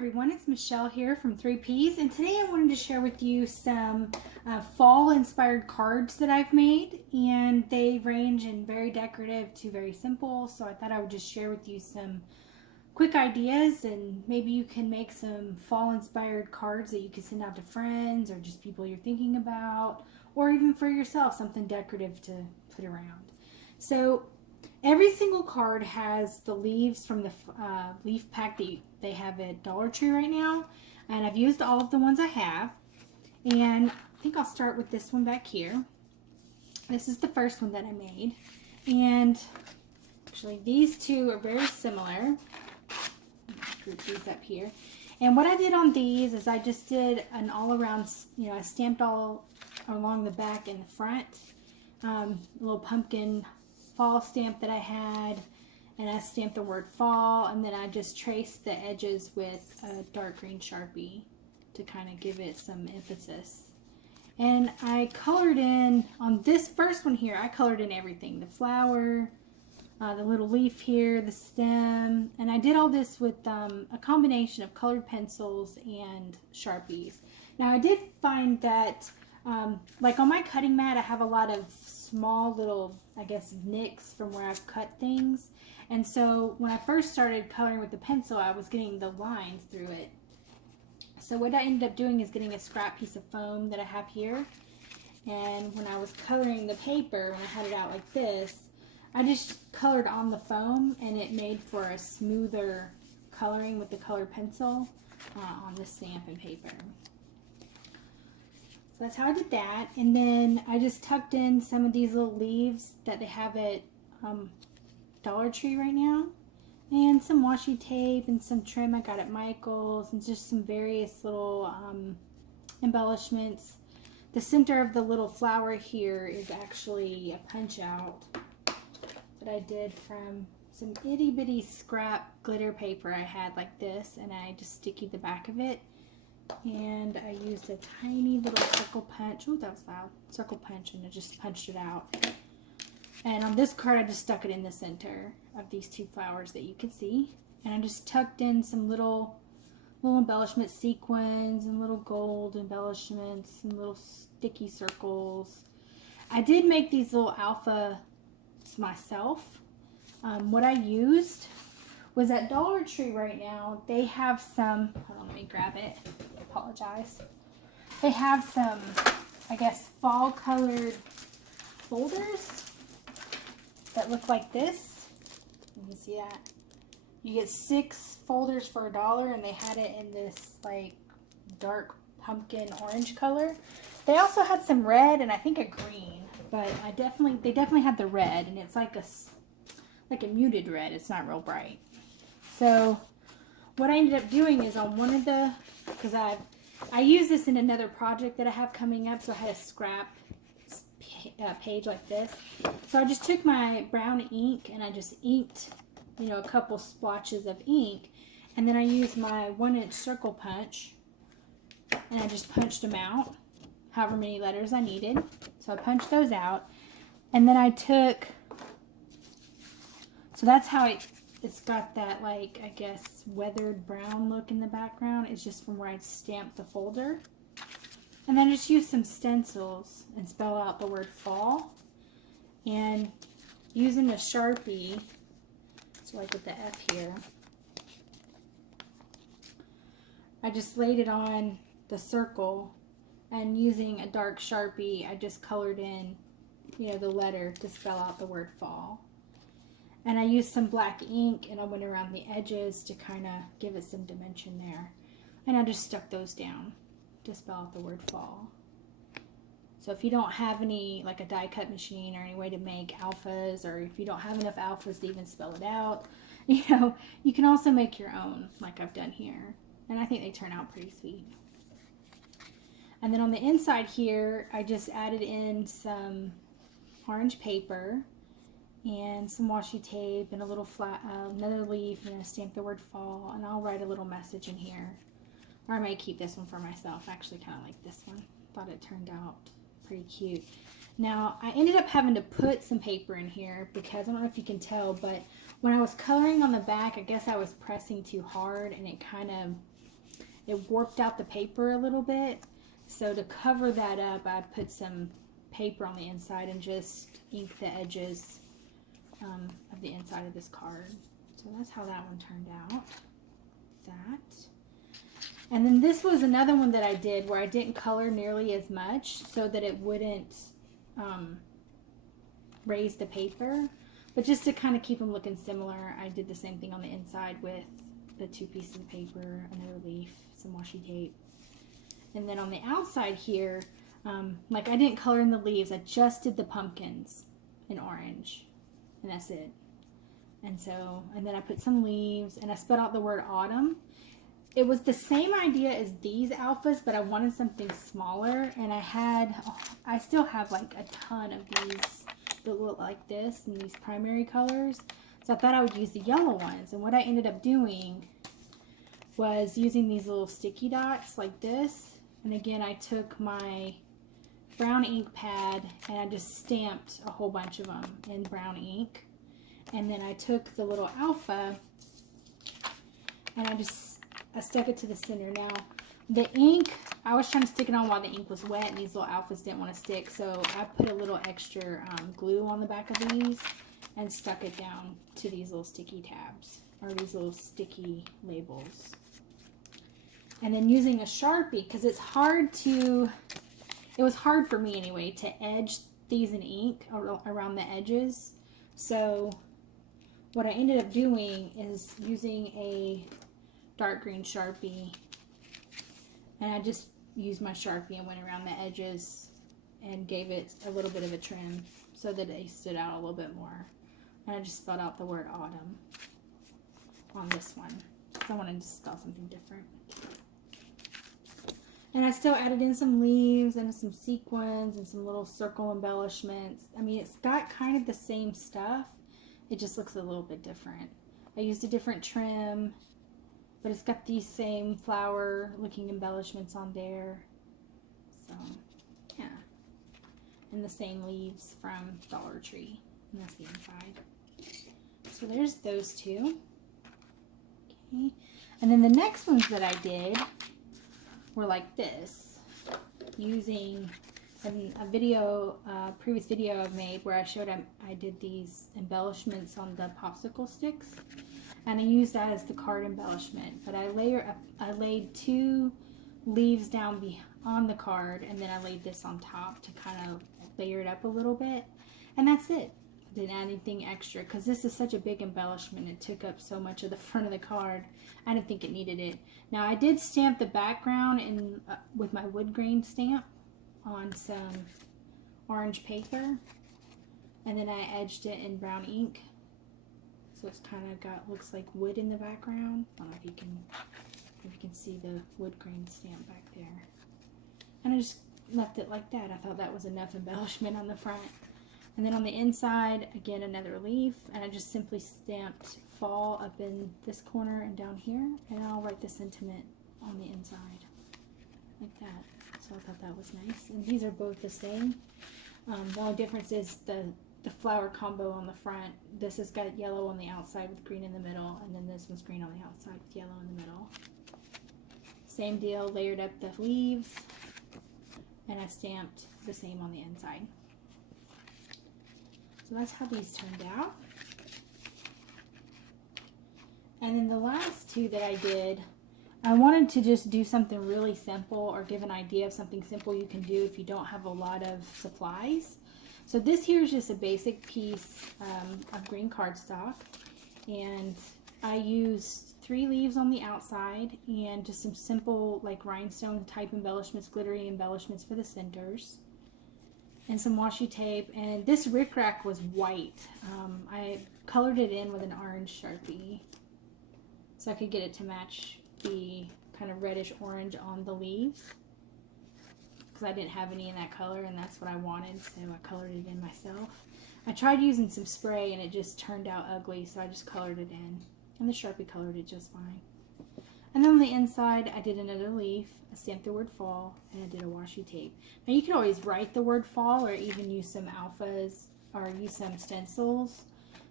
everyone, it's Michelle here from 3Ps, and today I wanted to share with you some fall inspired cards that I've made, and they range in very decorative to very simple. So I thought I would just share with you some quick ideas, and maybe you can make some fall inspired cards that you can send out to friends or just people you're thinking about, or even for yourself, something decorative to put around. So every single card has the leaves from the leaf pack that they have at Dollar Tree right now. And I've used all of the ones I have. And I think I'll start with this one back here. This is the first one that I made. And actually these two are very similar. Group these up here. And what I did on these is I just did an all around, I stamped all along the back and the front. A little pumpkin fall stamp that I had, and I stamped the word fall, and then I just traced the edges with a dark green Sharpie to kind of give it some emphasis. And I colored in, on this first one here, I colored in everything. The flower, the little leaf here, the stem, and I did all this with a combination of colored pencils and Sharpies. Now I did find that like on my cutting mat, I have a lot of small little, I guess, nicks from where I've cut things. And so when I first started coloring with the pencil, I was getting the lines through it. So what I ended up doing is getting a scrap piece of foam that I have here. And when I was coloring the paper, when I had it out like this, I just colored on the foam, and it made for a smoother coloring with the colored pencil on the stamp and paper. So that's how I did that. And then I just tucked in some of these little leaves that they have at Dollar Tree right now, and some washi tape and some trim I got at Michael's, and just some various little embellishments. The center of the little flower here is actually a punch out that I did from some itty bitty scrap glitter paper I had like this, and I just stickied the back of it. And I used a tiny little circle punch. Oh, that was loud. Circle punch, and I just punched it out. And on this card, I just stuck it in the center of these two flowers that you can see. And I just tucked in some little embellishment sequins and little gold embellishments and little sticky circles. I did make these little alphas myself. What I used was at Dollar Tree right now, they have some, hold on, let me grab it. Apologize. They have some, I guess, fall colored folders that look like this. You can see that. You get 6 folders for $1, and they had it in this like dark pumpkin orange color. They also had some red and I think a green, but they definitely had the red, and it's like a muted red. It's not real bright. So what I ended up doing is on one of the, because I use this in another project that I have coming up, so I had a scrap page like this. So I just took my brown ink and I just inked, a couple splotches of ink, and then I used my 1-inch circle punch, and I just punched them out, however many letters I needed. So I punched those out, and then I took, so that's how it's got that, like, I guess, weathered brown look in the background. It's just from where I stamped the folder. And then I just used some stencils and spell out the word fall. And using a Sharpie, so like with the F here, I just laid it on the circle, and using a dark Sharpie, I just colored in, the letter to spell out the word fall. And I used some black ink, and I went around the edges to kind of give it some dimension there. And I just stuck those down to spell out the word fall. So if you don't have any, like a die cut machine or any way to make alphas, or if you don't have enough alphas to even spell it out, you can also make your own, like I've done here. And I think they turn out pretty sweet. And then on the inside here, I just added in some orange paper and some washi tape and a little another leaf, and I stamped the word fall, and I'll write a little message in here. Or I might keep this one for myself. I actually kind of like this one. Thought it turned out pretty cute. Now, I ended up having to put some paper in here because I don't know if you can tell, but when I was coloring on the back, I guess I was pressing too hard, and it kind of it warped out the paper a little bit. So to cover that up, I put some paper on the inside and just ink the edges of the inside of this card. So that's how that one turned out. That. And then this was another one that I did where I didn't color nearly as much so that it wouldn't raise the paper. But just to kind of keep them looking similar, I did the same thing on the inside with the 2 pieces of paper, another leaf, some washi tape. And then on the outside here, like I didn't color in the leaves, I just did the pumpkins in orange. And that's it. And then I put some leaves and I spelled out the word autumn. It was the same idea as these alphas, but I wanted something smaller. And I still have like a ton of these that look like this in these primary colors. So I thought I would use the yellow ones. And what I ended up doing was using these little sticky dots like this. And again, I took my brown ink pad and I just stamped a whole bunch of them in brown ink. And then I took the little alpha and I stuck it to the center. Now, the ink, I was trying to stick it on while the ink was wet and these little alphas didn't want to stick. So I put a little extra glue on the back of these and stuck it down to these little sticky tabs or these little sticky labels. And then using a Sharpie, because it was hard for me anyway to edge these in ink around the edges. So what I ended up doing is using a dark green Sharpie, and I just used my Sharpie and went around the edges and gave it a little bit of a trim so that they stood out a little bit more. And I just spelled out the word autumn on this one because I wanted to spell something different. And I still added in some leaves and some sequins and some little circle embellishments. I mean, it's got kind of the same stuff. It just looks a little bit different. I used a different trim, but it's got these same flower looking embellishments on there. So, yeah. And the same leaves from Dollar Tree. And that's the inside. So there's those two. Okay. And then the next ones that I did were like this, using a previous video I've made where I showed I did these embellishments on the popsicle sticks, and I used that as the card embellishment. But I laid 2 leaves down on the card, and then I laid this on top to kind of layer it up a little bit, and that's it. I didn't add anything extra because this is such a big embellishment. It took up so much of the front of the card. I didn't think it needed it. Now I did stamp the background with my wood grain stamp on some orange paper, and then I edged it in brown ink, so it's kind of looks like wood in the background. I don't know if you can see the wood grain stamp back there. And I just left it like that. I thought that was enough embellishment on the front. And then on the inside, again, another leaf, and I just simply stamped fall up in this corner and down here, and I'll write the sentiment on the inside like that. So I thought that was nice. And these are both the same. The only difference is the flower combo on the front. This has got yellow on the outside with green in the middle, and then this one's green on the outside with yellow in the middle. Same deal, layered up the leaves, and I stamped the same on the inside. So that's how these turned out. And then the last 2 that I did, I wanted to just do something really simple, or give an idea of something simple you can do if you don't have a lot of supplies. So this here is just a basic piece of green cardstock, and I used 3 leaves on the outside and just some simple like rhinestone type embellishments, glittery embellishments for the centers, and some washi tape. And this rickrack was white. I colored it in with an orange Sharpie so I could get it to match the kind of reddish orange on the leaves, because I didn't have any in that color and that's what I wanted, so I colored it in myself. I tried using some spray and it just turned out ugly, so I just colored it in, and the Sharpie colored it just fine. And then on the inside I did another leaf, I stamped the word fall, and I did a washi tape. Now you can always write the word fall or even use some alphas or use some stencils.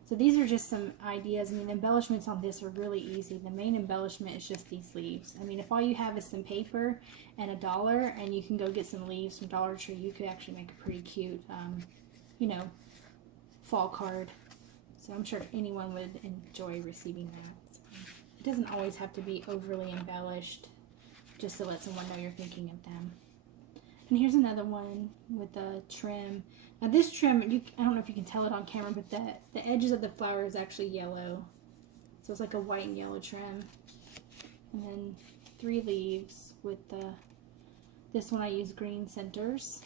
So these are just some ideas. I mean, the embellishments on this are really easy. The main embellishment is just these leaves. I mean, if all you have is some paper and $1 and you can go get some leaves from Dollar Tree, you could actually make a pretty cute, you know, fall card. So I'm sure anyone would enjoy receiving that. So it doesn't always have to be overly embellished, just to let someone know you're thinking of them. And here's another one with a trim. Now this trim, I don't know if you can tell it on camera, but the edges of the flower is actually yellow. So it's like a white and yellow trim. And then 3 leaves with this one I use green centers.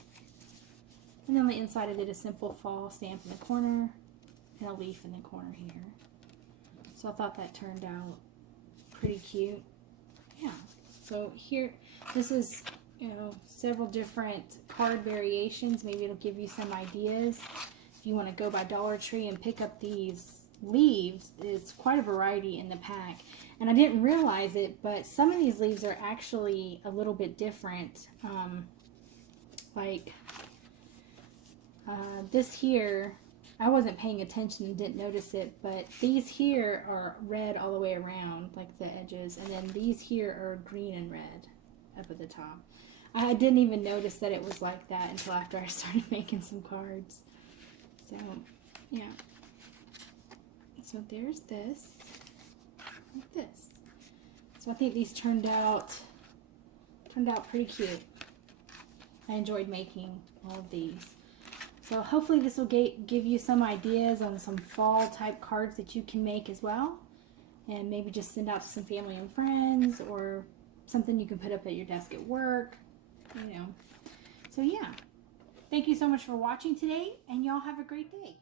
And then on the inside I did a simple fall stamp in the corner and a leaf in the corner here. So I thought that turned out pretty cute. Yeah. So here, this is, you know, several different card variations. Maybe it'll give you some ideas. If you want to go by Dollar Tree and pick up these leaves, it's quite a variety in the pack. And I didn't realize it, but some of these leaves are actually a little bit different. This here, I wasn't paying attention and didn't notice it, but these here are red all the way around, like the edges, and then these here are green and red up at the top. I didn't even notice that it was like that until after I started making some cards. So, yeah. So there's this, like this. So I think these turned out pretty cute. I enjoyed making all of these. So hopefully this will give you some ideas on some fall type cards that you can make as well. And maybe just send out to some family and friends, or something you can put up at your desk at work, you know. So yeah, thank you so much for watching today, and y'all have a great day.